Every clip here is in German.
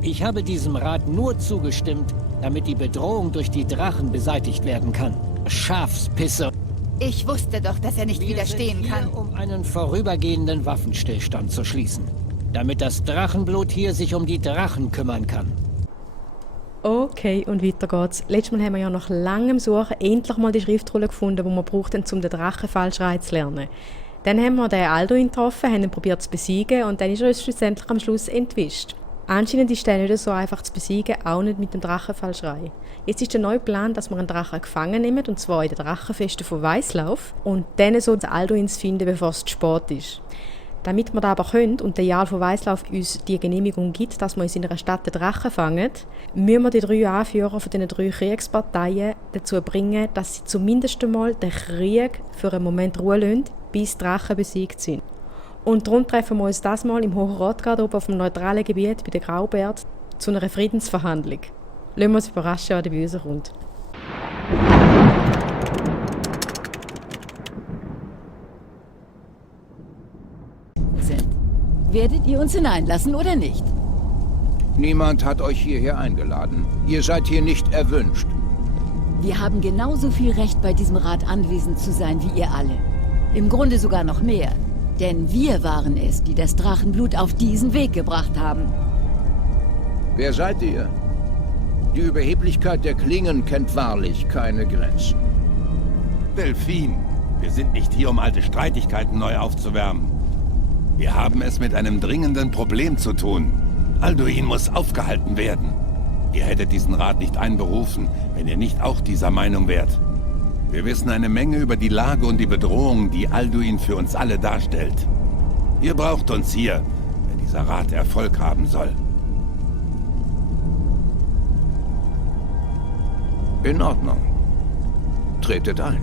Ich habe diesem Rat nur zugestimmt, damit die Bedrohung durch die Drachen beseitigt werden kann. Schafspisse. Ich wusste doch, dass er nicht widerstehen kann. Um einen vorübergehenden Waffenstillstand zu schließen. Damit das Drachenblut hier sich um die Drachen kümmern kann. Okay, und weiter geht's. Letztes Mal haben wir ja nach langem Suchen endlich mal die Schriftrolle gefunden, die wir brauchten, um den Drachenfallschrei zu lernen. Dann haben wir den Alduin getroffen, haben ihn probiert zu besiegen und dann ist er uns schlussendlich am Schluss entwischt. Anscheinend ist der nicht so einfach zu besiegen, auch nicht mit dem Drachenfallschrei. Jetzt ist der neue Plan, dass wir einen Drachen gefangen nehmen, und zwar in den Drachenfesten von Weißlauf, und dann so den Alduin zu finden, bevor es zu spät ist. Damit wir das aber können und der Jarl von Weißlauf uns die Genehmigung gibt, dass wir in seiner Stadt den Drachen fangen, müssen wir die 3 Anführer von diesen 3 Kriegsparteien dazu bringen, dass sie zumindest einmal den Krieg für einen Moment Ruhe lassen, bis die Drachen besiegt sind. Und darum treffen wir uns das Mal im Hohen Rotgarten auf dem neutralen Gebiet bei den Graubärt zu einer Friedensverhandlung. Lassen wir uns überraschen, was dabei rauskommt. Werdet ihr uns hineinlassen oder nicht? Niemand hat euch hierher eingeladen. Ihr seid hier nicht erwünscht. Wir haben genauso viel Recht, bei diesem Rat anwesend zu sein wie ihr alle. Im Grunde sogar noch mehr. Denn wir waren es, die das Drachenblut auf diesen Weg gebracht haben. Wer seid ihr? Die Überheblichkeit der Klingen kennt wahrlich keine Grenzen. Delfin, wir sind nicht hier, um alte Streitigkeiten neu aufzuwärmen. Wir haben es mit einem dringenden Problem zu tun. Alduin muss aufgehalten werden. Ihr hättet diesen Rat nicht einberufen, wenn ihr nicht auch dieser Meinung wärt. Wir wissen eine Menge über die Lage und die Bedrohung, die Alduin für uns alle darstellt. Ihr braucht uns hier, wenn dieser Rat Erfolg haben soll. In Ordnung. Tretet ein.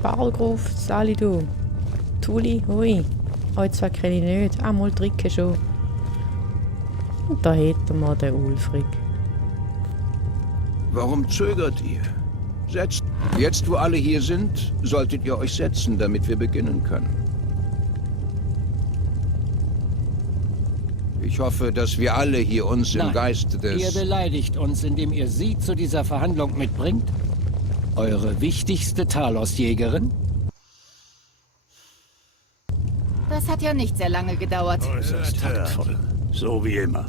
Barlgruf, Salidu. Tuli, hui. Heute zwar kenne ich nicht, einmal Tricke schon. Und da hätten wir den Ulfrig. Warum zögert ihr? Setzt. Jetzt, wo alle hier sind, solltet ihr euch setzen, damit wir beginnen können. Ich hoffe, dass wir alle hier uns im Geiste des... Ihr beleidigt uns, indem ihr sie zu dieser Verhandlung mitbringt? Eure wichtigste Talos-Jägerin? Das hat ja nicht sehr lange gedauert. Äußerst taktvoll. So wie immer.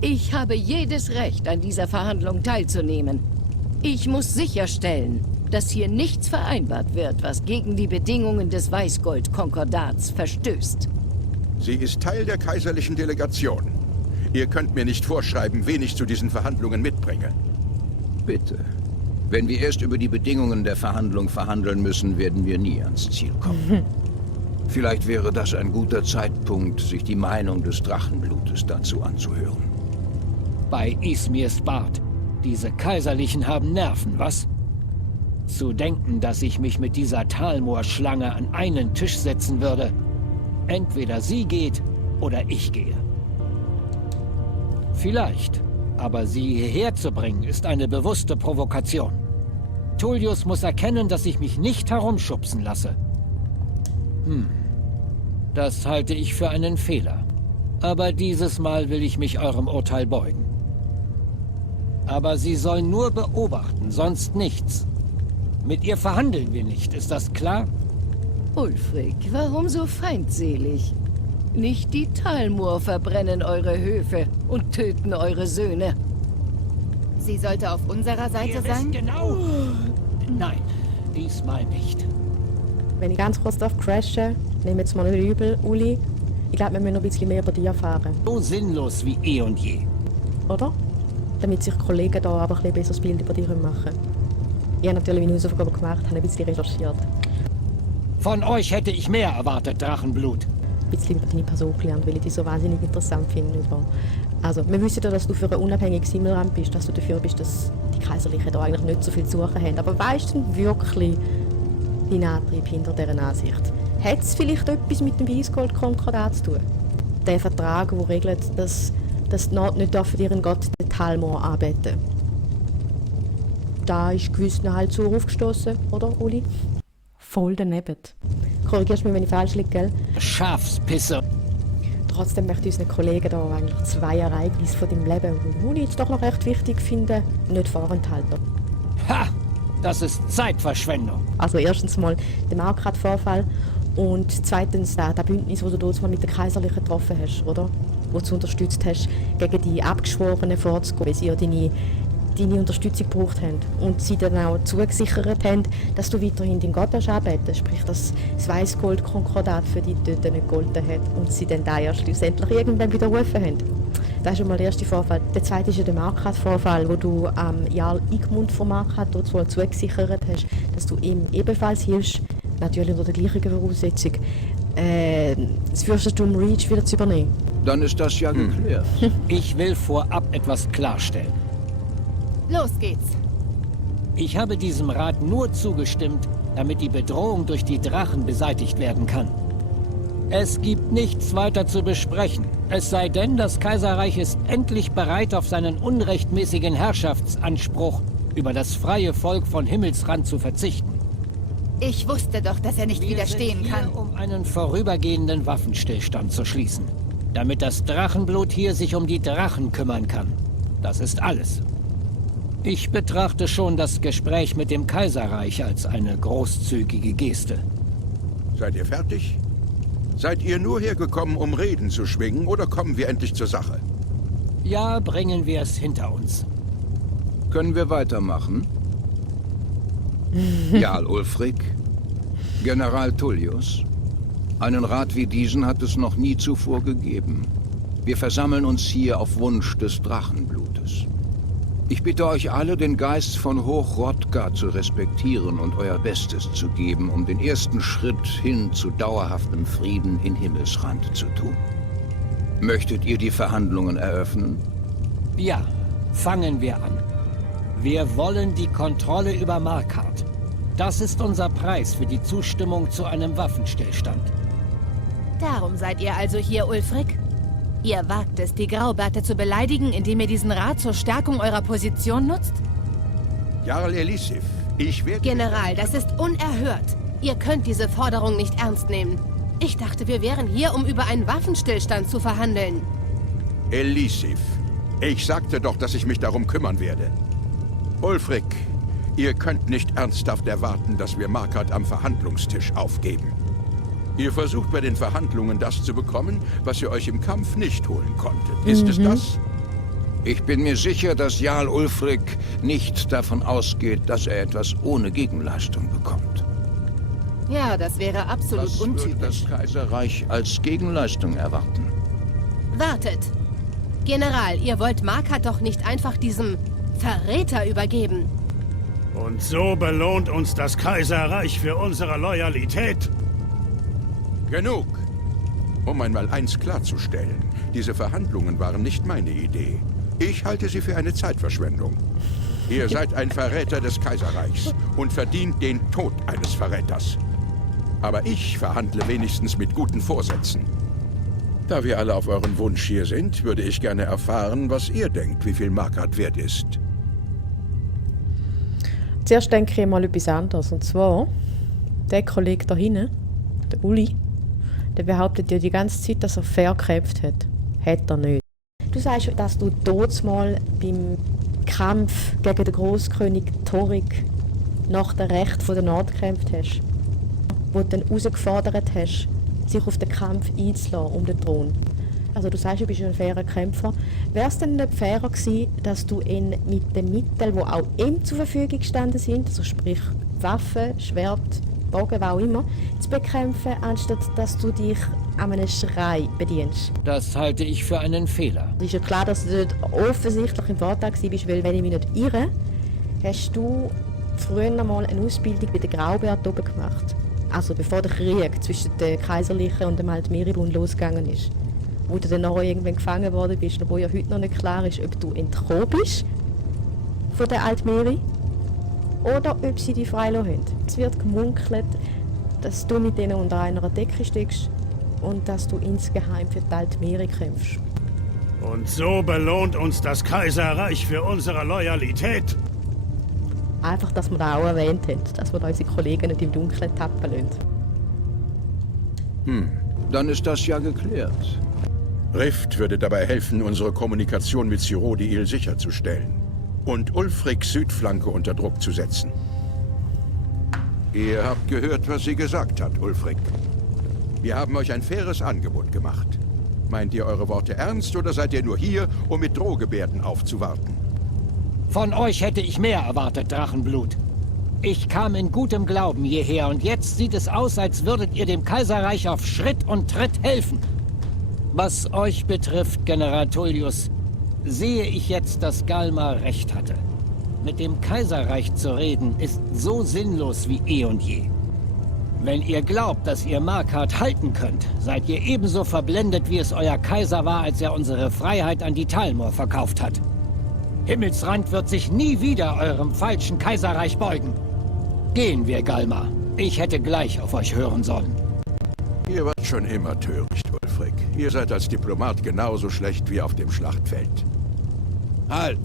Ich habe jedes Recht, an dieser Verhandlung teilzunehmen. Ich muss sicherstellen, dass hier nichts vereinbart wird, was gegen die Bedingungen des Weißgold-Konkordats verstößt. Sie ist Teil der kaiserlichen Delegation. Ihr könnt mir nicht vorschreiben, wen ich zu diesen Verhandlungen mitbringe. Bitte. Wenn wir erst über die Bedingungen der Verhandlung verhandeln müssen, werden wir nie ans Ziel kommen. Vielleicht wäre das ein guter Zeitpunkt, sich die Meinung des Drachenblutes dazu anzuhören. Bei Ismirs Bart. Diese Kaiserlichen haben Nerven, was? Zu denken, dass ich mich mit dieser Talmoor-Schlange an einen Tisch setzen würde. Entweder sie geht oder ich gehe. Vielleicht. Aber sie hierher zu bringen, ist eine bewusste Provokation. Tullius muss erkennen, dass ich mich nicht herumschubsen lasse. Das halte ich für einen Fehler. Aber dieses Mal will ich mich eurem Urteil beugen. Aber sie soll nur beobachten, sonst nichts. Mit ihr verhandeln wir nicht, ist das klar? Ulfrig, warum so feindselig? Nicht die Talmoor verbrennen eure Höfe und töten eure Söhne. Sie sollte auf unserer Seite Ihr sein? wisst genau. Nein, diesmal nicht. Wenn ich ganz kurz crashen darf, nehme jetzt mal nicht übel, Uli. Ich glaube, wir müssen noch ein bisschen mehr über dich erfahren. So sinnlos wie eh und je. Oder? Damit sich Kollegen da aber ein besseres Bild über dich machen können. Ich habe natürlich meine Hausaufgaben gemacht, habe ein bisschen recherchiert. Von euch hätte ich mehr erwartet, Drachenblut. bisschen über deine Person gelernt, weil ich dich so wahnsinnig interessant finde. Also, wir wissen ja, dass du für ein unabhängiges Himmelraum bist, dass du dafür bist, dass die Kaiserlichen da eigentlich nicht so viel zu suchen haben. Aber weißt du denn wirklich deinen Antrieb hinter dieser Ansicht? Hat es vielleicht etwas mit dem Weißgold-Konkordat zu tun? Der Vertrag, der regelt, dass die Nord nicht ihren Gott, den Talmor, anbeten. Da ist gewissen halt so aufgestoßen, oder, Uli? Voll daneben. Korrigierst mich, wenn ich falsch liege, gell? Schafspisser. Trotzdem möchte ich unseren Kollegen da eigentlich 2 Ereignisse von deinem Leben, die ich jetzt doch noch recht wichtig finde, nicht vorenthalten. Ha! Das ist Zeitverschwendung. Also erstens mal der Markgrad-Vorfall und zweitens das Bündnis, das du dort mal mit den Kaiserlichen getroffen hast, oder? Wo du unterstützt hast, gegen die Abgeschworenen vorzugehen, weil sie ja deine Unterstützung gebraucht haben. Und sie dann auch zugesichert haben, dass du weiterhin den Gott anbeten, sprich, dass das Weißgold-Konkordat für die dort nicht gegolten hat und sie dann da ja schlussendlich irgendwann widerrufen haben. Das ist schon mal der erste Vorfall. Der zweite ist ja der Markgrad-Vorfall, wo du Jarl Igmund von Markgrad dort wohl zugesichert hast, dass du ihm ebenfalls hilfst, natürlich unter der gleichen Voraussetzung, das Fürstentum Reach wieder zu übernehmen. Dann ist das ja geklärt. Ich will vorab etwas klarstellen. Los geht's. Ich habe diesem Rat nur zugestimmt, damit die Bedrohung durch die Drachen beseitigt werden kann. Es gibt nichts weiter zu besprechen. Es sei denn, das Kaiserreich ist endlich bereit, auf seinen unrechtmäßigen Herrschaftsanspruch über das freie Volk von Himmelsrand zu verzichten. Ich wusste doch, dass er nicht widerstehen kann. Um einen vorübergehenden Waffenstillstand zu schließen, damit das Drachenblut hier sich um die Drachen kümmern kann. Das ist alles. Ich betrachte schon das Gespräch mit dem Kaiserreich als eine großzügige Geste. Seid ihr fertig? Seid ihr nur hergekommen, um Reden zu schwingen, oder kommen wir endlich zur Sache? Ja, bringen wir es hinter uns. Können wir weitermachen? Jarl Ulfric, General Tullius. Einen Rat wie diesen hat es noch nie zuvor gegeben. Wir versammeln uns hier auf Wunsch des Drachenblutes. Ich bitte euch alle, den Geist von Hoch-Rodgar zu respektieren und euer Bestes zu geben, um den ersten Schritt hin zu dauerhaftem Frieden in Himmelsrand zu tun. Möchtet ihr die Verhandlungen eröffnen? Ja, fangen wir an. Wir wollen die Kontrolle über Markgrad. Das ist unser Preis für die Zustimmung zu einem Waffenstillstand. Darum seid ihr also hier, Ulfric? Ihr wagt es, die Graubärte zu beleidigen, indem ihr diesen Rat zur Stärkung eurer Position nutzt? Jarl Elisif, ich werde... General, das ist unerhört. Ihr könnt diese Forderung nicht ernst nehmen. Ich dachte, wir wären hier, um über einen Waffenstillstand zu verhandeln. Elisif, ich sagte doch, dass ich mich darum kümmern werde. Ulfric, ihr könnt nicht ernsthaft erwarten, dass wir Markgrad am Verhandlungstisch aufgeben. Ihr versucht bei den Verhandlungen das zu bekommen, was ihr euch im Kampf nicht holen konntet. Ist es das? Ich bin mir sicher, dass Jarl Ulfric nicht davon ausgeht, dass er etwas ohne Gegenleistung bekommt. Ja, das wäre absolut Was wird untypisch. das Kaiserreich als Gegenleistung erwarten? Wartet! General, ihr wollt Markgrad doch nicht einfach diesem Verräter übergeben. Und so belohnt uns das Kaiserreich für unsere Loyalität. Genug! Um einmal eins klarzustellen, diese Verhandlungen waren nicht meine Idee. Ich halte sie für eine Zeitverschwendung. Ihr seid ein Verräter des Kaiserreichs und verdient den Tod eines Verräters. Aber ich verhandle wenigstens mit guten Vorsätzen. Da wir alle auf euren Wunsch hier sind, würde ich gerne erfahren, was ihr denkt, wie viel Markgrad wert ist. Zuerst denke ich mal etwas anderes. Und zwar, der Kollege da hinten, der Uli, der behauptet ja die ganze Zeit, dass er fair gekämpft hat. Hat er nicht. Du sagst, dass du dort mal beim Kampf gegen den Großkönig Torik nach dem Recht der Nord gekämpft hast. Wo du dann herausgefordert hast, sich auf den Kampf einzulassen um den Thron. Also du sagst, du bist ein fairer Kämpfer. Wäre es denn nicht fairer gewesen, dass du ihn mit den Mitteln, die auch ihm zur Verfügung gestanden sind, also sprich Waffen, Schwert, Bogen, was auch immer, zu bekämpfen, anstatt dass du dich an einem Schrei bedienst? Das halte ich für einen Fehler. Es ist ja klar, dass du dort offensichtlich im Vorteil warst, weil, wenn ich mich nicht irre, hast du früher mal eine Ausbildung bei den Graubärten oben gemacht. Also bevor der Krieg zwischen den Kaiserlichen und dem Altmeri-Bund losgegangen ist. Wo du dann nachher irgendwann gefangen worden bist und wo ja heute noch nicht klar ist, ob du entkommen bist von der Altmeri oder ob sie dich freilassen haben. Es wird gemunkelt, dass du mit denen unter einer Decke steckst und dass du insgeheim für die Altmeri kämpfst. Und so belohnt uns das Kaiserreich für unsere Loyalität. Einfach, dass wir das auch erwähnt haben, dass wir unsere Kollegen nicht im Dunkeln tappen lassen. Dann ist das ja geklärt. Rift würde dabei helfen, unsere Kommunikation mit Cyrodiil sicherzustellen und Ulfriks Südflanke unter Druck zu setzen. Ihr habt gehört, was sie gesagt hat, Ulfric. Wir haben euch ein faires Angebot gemacht. Meint ihr eure Worte ernst oder seid ihr nur hier, um mit Drohgebärden aufzuwarten? Von euch hätte ich mehr erwartet, Drachenblut. Ich kam in gutem Glauben hierher und jetzt sieht es aus, als würdet ihr dem Kaiserreich auf Schritt und Tritt helfen. Was euch betrifft, General Tullius, sehe ich jetzt, dass Galmar recht hatte. Mit dem Kaiserreich zu reden, ist so sinnlos wie eh und je. Wenn ihr glaubt, dass ihr Markart halten könnt, seid ihr ebenso verblendet, wie es euer Kaiser war, als er unsere Freiheit an die Talmor verkauft hat. Himmelsrand wird sich nie wieder eurem falschen Kaiserreich beugen. Gehen wir, Galmar. Ich hätte gleich auf euch hören sollen. Ihr wart schon immer töricht, Ulfric. Ihr seid als Diplomat genauso schlecht wie auf dem Schlachtfeld. Halt!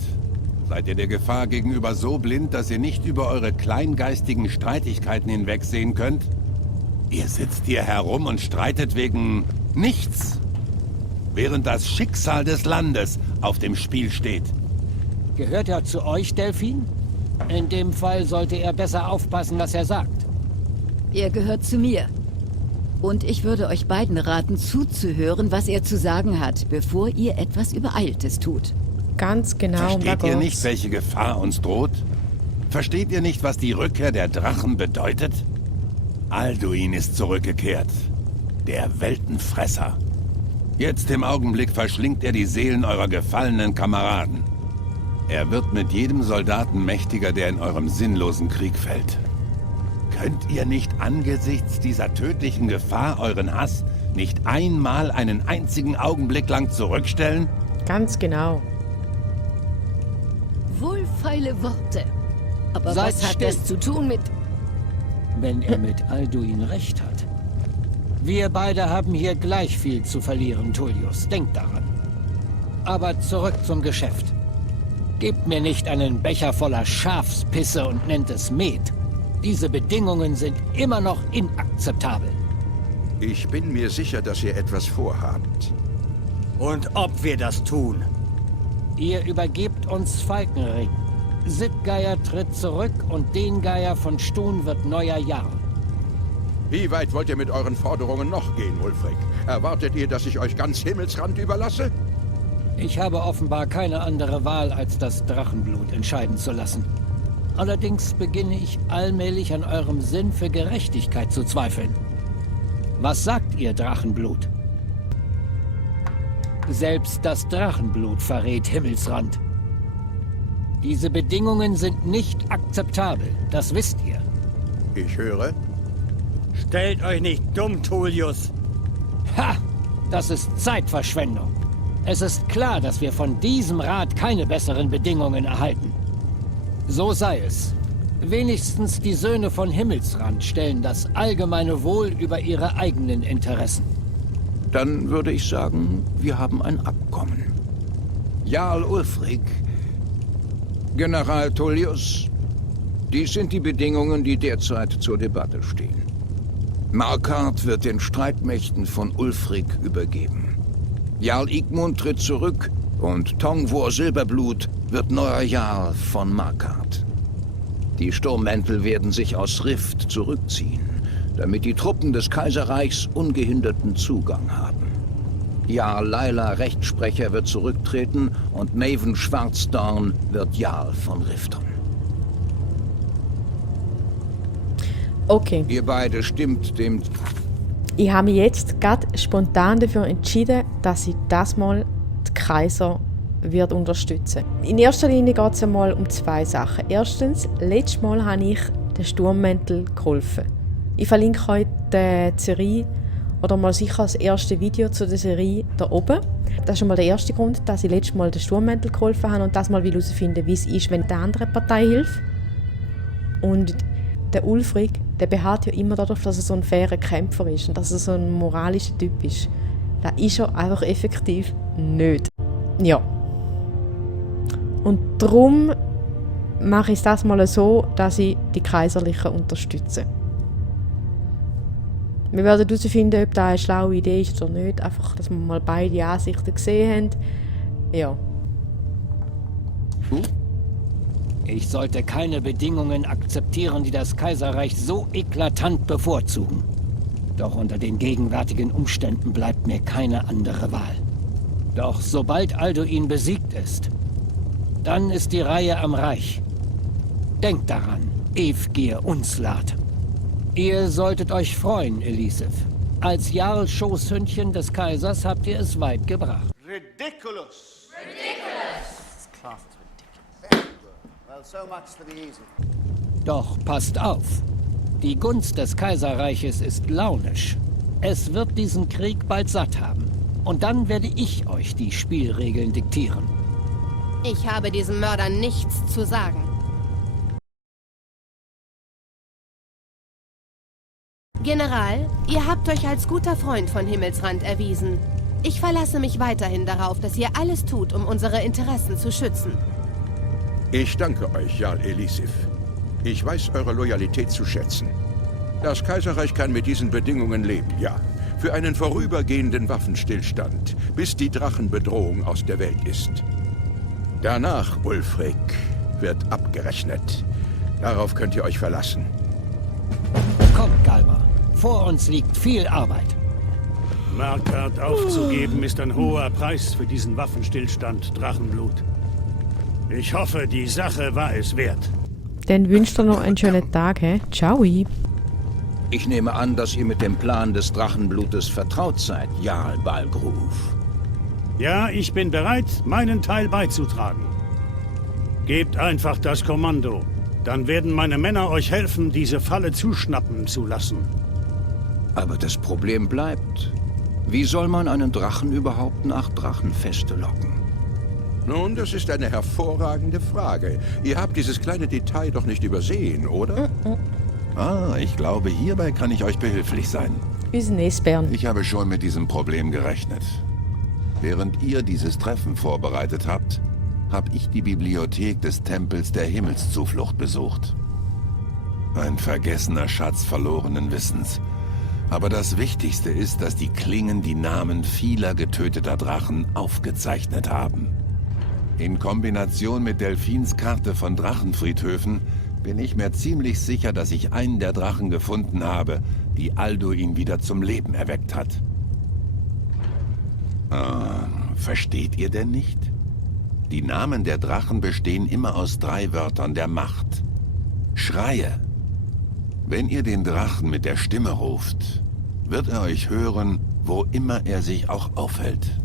Seid ihr der Gefahr gegenüber so blind, dass ihr nicht über eure kleingeistigen Streitigkeiten hinwegsehen könnt? Ihr sitzt hier herum und streitet wegen nichts, während das Schicksal des Landes auf dem Spiel steht. Gehört er zu euch, Delphin? In dem Fall sollte er besser aufpassen, was er sagt. Er gehört zu mir. Und ich würde euch beiden raten, zuzuhören, was er zu sagen hat, bevor ihr etwas Übereiltes tut. Ganz genau. Versteht ihr nicht, welche Gefahr uns droht? Versteht ihr nicht, was die Rückkehr der Drachen bedeutet? Alduin ist zurückgekehrt. Der Weltenfresser. Jetzt im Augenblick verschlingt er die Seelen eurer gefallenen Kameraden. Er wird mit jedem Soldaten mächtiger, der in eurem sinnlosen Krieg fällt. Könnt ihr nicht angesichts dieser tödlichen Gefahr euren Hass nicht einmal einen einzigen Augenblick lang zurückstellen? Ganz genau. Wohlfeile Worte. Aber Seid was hat still. das zu tun mit... Wenn er mit Alduin recht hat. Wir beide haben hier gleich viel zu verlieren, Tullius. Denkt daran. Aber zurück zum Geschäft. Gebt mir nicht einen Becher voller Schafspisse und nennt es Met. Diese Bedingungen sind immer noch inakzeptabel. Ich bin mir sicher, dass ihr etwas vorhabt. Und ob wir das tun? Ihr übergebt uns Falkenring. Sittgeier tritt zurück und den Geier von Stun wird neuer Jarl. Wie weit wollt ihr mit euren Forderungen noch gehen, Ulfric? Erwartet ihr, dass ich euch ganz Himmelsrand überlasse? Ich habe offenbar keine andere Wahl, als das Drachenblut entscheiden zu lassen. Allerdings beginne ich allmählich an eurem Sinn für Gerechtigkeit zu zweifeln. Was sagt ihr, Drachenblut? Selbst das Drachenblut verrät Himmelsrand. Diese Bedingungen sind nicht akzeptabel, das wisst ihr. Ich höre. Stellt euch nicht dumm, Tullius. Ha! Das ist Zeitverschwendung. Es ist klar, dass wir von diesem Rat keine besseren Bedingungen erhalten. So sei es. Wenigstens die Söhne von Himmelsrand stellen das allgemeine Wohl über ihre eigenen Interessen. Dann würde ich sagen, wir haben ein Abkommen. Jarl Ulfric, General Tullius, dies sind die Bedingungen, die derzeit zur Debatte stehen. Markart wird den Streitmächten von Ulfric übergeben. Jarl Igmund tritt zurück und Tongvor Silberblut wird neuer Jarl von Markart. Die Sturmmäntel werden sich aus Rift zurückziehen, damit die Truppen des Kaiserreichs ungehinderten Zugang haben. Jarl Laila Rechtsprecher wird zurücktreten und Maven Schwarzdorn wird Jarl von Riften. Okay. Ihr beide stimmt dem... Ich habe mich jetzt gerade spontan dafür entschieden, dass ich das Mal den Kaiser wird unterstützen. In erster Linie geht es einmal um zwei Sachen. Erstens, letztes Mal habe ich den Sturmmäntel geholfen. Ich verlinke euch die Serie oder mal sicher das erste Video zu der Serie da oben. Das ist schon mal der erste Grund, dass ich letztes Mal den Sturmmäntel geholfen habe und das mal herausfinden, wie es ist, wenn der andere Partei hilft. Und der Ulfric, der beharrt ja immer darauf, dass er so ein fairer Kämpfer ist und dass er so ein moralischer Typ ist. Das ist er einfach effektiv nicht. Ja. Und darum mache ich das mal so, dass ich die Kaiserlichen unterstütze. Wir werden herausfinden, ob das eine schlaue Idee ist oder nicht. Einfach, dass wir mal beide Ansichten gesehen haben. Ja. Ich sollte keine Bedingungen akzeptieren, die das Kaiserreich so eklatant bevorzugen. Doch unter den gegenwärtigen Umständen bleibt mir keine andere Wahl. Doch sobald Alduin besiegt ist, dann ist die Reihe am Reich. Denkt daran, Evgir Unslat. Ihr solltet euch freuen, Elisif. Als Jarl Schoßhündchen des Kaisers habt ihr es weit gebracht. Ridiculous! Well, so much for the easy. Doch passt auf. Die Gunst des Kaiserreiches ist launisch. Es wird diesen Krieg bald satt haben. Und dann werde ich euch die Spielregeln diktieren. Ich habe diesen Mördern nichts zu sagen. General, ihr habt euch als guter Freund von Himmelsrand erwiesen. Ich verlasse mich weiterhin darauf, dass ihr alles tut, um unsere Interessen zu schützen. Ich danke euch, Jarl Elisif. Ich weiß eure Loyalität zu schätzen. Das Kaiserreich kann mit diesen Bedingungen leben, ja. Für einen vorübergehenden Waffenstillstand, bis die Drachenbedrohung aus der Welt ist. Danach, Ulfric, wird abgerechnet. Darauf könnt ihr euch verlassen. Kommt, Galmar. Vor uns liegt viel Arbeit. Markart aufzugeben ist ein hoher Preis für diesen Waffenstillstand, Drachenblut. Ich hoffe, die Sache war es wert. Dann wünscht ihr noch einen schönen Tag, he? Ciao. Ich nehme an, dass ihr mit dem Plan des Drachenblutes vertraut seid, Jarl Balgruf. Ja, ich bin bereit, meinen Teil beizutragen. Gebt einfach das Kommando. Dann werden meine Männer euch helfen, diese Falle zuschnappen zu lassen. Aber das Problem bleibt. Wie soll man einen Drachen überhaupt nach Drachenfeste locken? Nun, das ist eine hervorragende Frage. Ihr habt dieses kleine Detail doch nicht übersehen, oder? Ich glaube, hierbei kann ich euch behilflich sein. Unser Nestbären. Ich habe schon mit diesem Problem gerechnet. Während ihr dieses Treffen vorbereitet habt, habe ich die Bibliothek des Tempels der Himmelszuflucht besucht. Ein vergessener Schatz verlorenen Wissens. Aber das Wichtigste ist, dass die Klingen die Namen vieler getöteter Drachen aufgezeichnet haben. In Kombination mit Delphins Karte von Drachenfriedhöfen bin ich mir ziemlich sicher, dass ich einen der Drachen gefunden habe, die Alduin wieder zum Leben erweckt hat. Versteht ihr denn nicht? Die Namen der Drachen bestehen immer aus 3 Wörtern der Macht. Schreie. Wenn ihr den Drachen mit der Stimme ruft, wird er euch hören, wo immer er sich auch aufhält.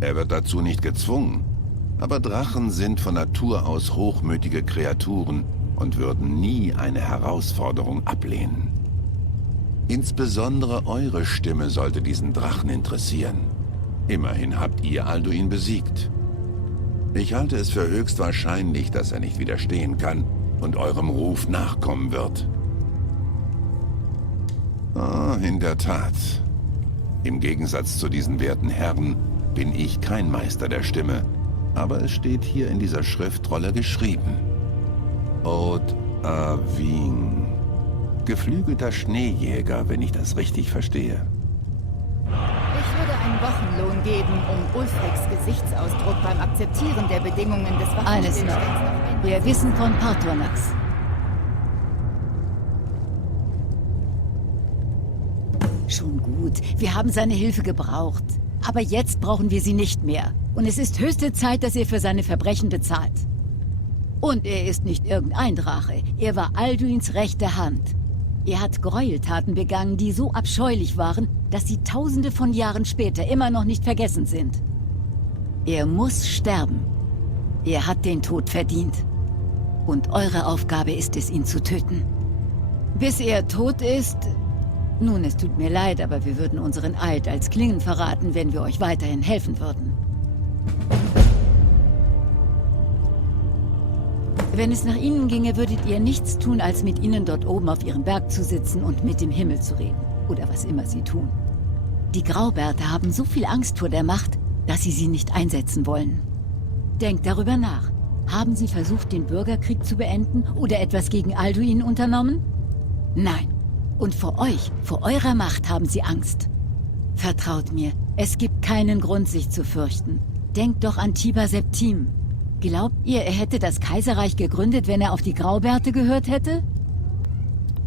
Er wird dazu nicht gezwungen, aber Drachen sind von Natur aus hochmütige Kreaturen und würden nie eine Herausforderung ablehnen. Insbesondere eure Stimme sollte diesen Drachen interessieren. Immerhin habt ihr Alduin besiegt. Ich halte es für höchst wahrscheinlich, dass er nicht widerstehen kann und eurem Ruf nachkommen wird. In der Tat. Im Gegensatz zu diesen werten Herren bin ich kein Meister der Stimme, aber es steht hier in dieser Schriftrolle geschrieben. Od Aving. Geflügelter Schneejäger, wenn ich das richtig verstehe. Ich würde einen Wochenlohn geben, um Ulfrics Gesichtsausdruck beim Akzeptieren der Bedingungen des Alles Waffenstillstands noch. Wir wissen von Partonax. Schon gut. Wir haben seine Hilfe gebraucht. Aber jetzt brauchen wir sie nicht mehr. Und es ist höchste Zeit, dass er für seine Verbrechen bezahlt. Und er ist nicht irgendein Drache. Er war Alduins rechte Hand. Er hat Gräueltaten begangen, die so abscheulich waren, dass sie Tausende von Jahren später immer noch nicht vergessen sind. Er muss sterben. Er hat den Tod verdient. Und eure Aufgabe ist es, ihn zu töten. Bis er tot ist... Nun, es tut mir leid, aber wir würden unseren Eid als Klingen verraten, wenn wir euch weiterhin helfen würden. Wenn es nach ihnen ginge, würdet ihr nichts tun, als mit ihnen dort oben auf ihrem Berg zu sitzen und mit dem Himmel zu reden. Oder was immer sie tun. Die Graubärte haben so viel Angst vor der Macht, dass sie nicht einsetzen wollen. Denkt darüber nach. Haben sie versucht, den Bürgerkrieg zu beenden oder etwas gegen Alduin unternommen? Nein. Und vor euch, vor eurer Macht haben sie Angst. Vertraut mir, es gibt keinen Grund, sich zu fürchten. Denkt doch an Tiber Septim. Glaubt ihr, er hätte das Kaiserreich gegründet, wenn er auf die Graubärte gehört hätte?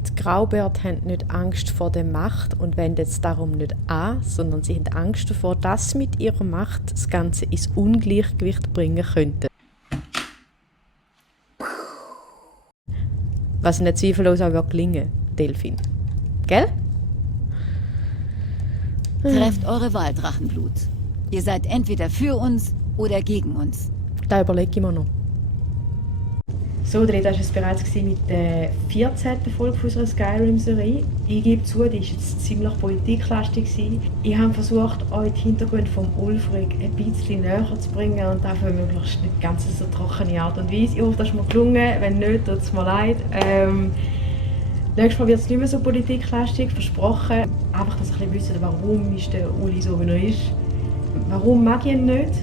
Die Graubärte haben nicht Angst vor der Macht und wenden es darum nicht an, sondern sie haben Angst davor, dass sie mit ihrer Macht das Ganze ins Ungleichgewicht bringen könnten. Was ihnen zweifellos auch wird gelingen, Delfin. Gell? Trefft eure Wahl, Drachenblut. Ihr seid entweder für uns oder gegen uns. Da überlege ich mir noch. So, das war es bereits mit der 14. Folge unserer Skyrim-Serie. Ich gebe zu, die war jetzt ziemlich politiklastig. Ich habe versucht, euch die Hintergründe von Ulfric ein bisschen näher zu bringen und dafür möglichst nicht ganz so trockene Art und Weise. Ich hoffe, das ist mir gelungen. Wenn nicht, tut es mir leid. Nächstes Mal wird es nicht mehr so politiklastig, versprochen. Einfach, dass ich ein bisschen wisst, warum ist der Uli so, wie er ist. Warum mag ich ihn nicht?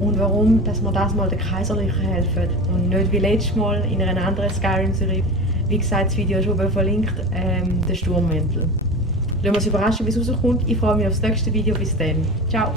Und warum, dass wir das mal den Kaiserlichen helfen und nicht wie letztes Mal in einer anderen Skyrim-Serie. Wie gesagt, das Video ist oben verlinkt, der Sturmmäntel. Lassen wir uns überraschen, wie es rauskommt. Ich freue mich auf das nächste Video. Bis dann. Ciao!